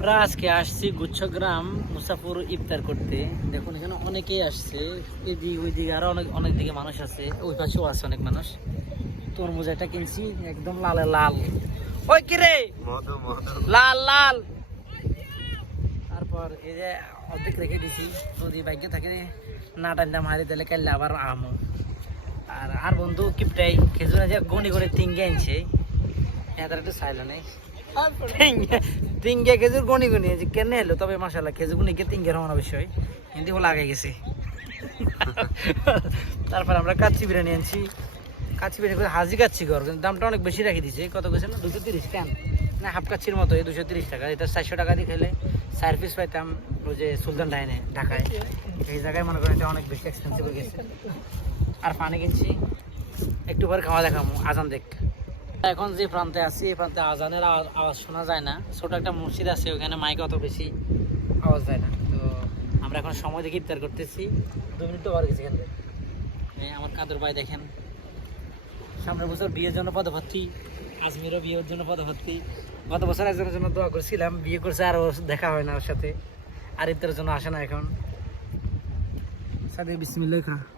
আমরা আজকে আসছি গুচ্ছগ্রাম মুসাফুর ইফতার করতে। দেখুন এখানে অনেকেই আসছে। এদিক ওই দিকে আরও অনেক অনেক দিকে মানুষ আছে। ওই পাশেও আছে অনেক মানুষ। তরমুজ একটা কিনছি একদম লালে লাল। ওই কি রে? মধু মধু। লাল লাল। তারপর এই যে অর্ধেক রেখে দিছি। যদি বাইকে থাকে না টানতাম হারি তাহলে কাইলে আবার আমো। আর আর বন্ধু কিপটাই। খেজুর যে গনি করে তিনগে আনছে। এদের একটু চাইলো নেই। তিনগে খেজুর গনি গনি কেন এলো, তবে মাসাল্লাহ খেজুর গুনি কে তিনগে রহমান অবশ্যই হিন্দি হলো আগে গেছে। তারপর আমরা কাচ্চি বিরিয়ানি আনছি। কাচ্চি বিরিয়ানি হাজি কর কিন্তু দামটা অনেক বেশি রেখে দিছে কত গেছে না দুশো তিরিশ, কেন? না, হাফ কাচ্চির মতো, এই দুশো তিরিশ টাকা। এটা চারশো টাকা দিয়ে খেলে চার পিস পাইতাম ওই যে সুলতান ডাইনে, ঢাকায়। এই জায়গায় মনে করেন এটা অনেক বেশি এক্সপেন্সিভ হয়ে গেছে। আর পানি কিনছি। একটু পরে খাওয়া দেখাবো, আজান দেখ। এখন যে প্রান্তে আছি, এই প্রান্তে আজানের আওয়াজ- শোনা যায় না। ছোট একটা মসজিদ আছে ওখানে মাইক অত বেশি আওয়াজ যায় না। তো আমরা এখন সময় দেখে ইফতার করতেছি। দু মিনিট তো গেছে এখান থেকে। আমার কাদর ভাই দেখেন। সামনের বছর বিয়ের জন্য পদপ্রার্থী, আজমিরও বিয়ের জন্য পদপ্রার্থী। গত বছর একজনের জন্য দোয়া করছিলাম, বিয়ে করছে আর দেখা হয় না ওর সাথে। আর ইফতারের জন্য আসে না এখন। সাথে বিসমিল্লাহ খা।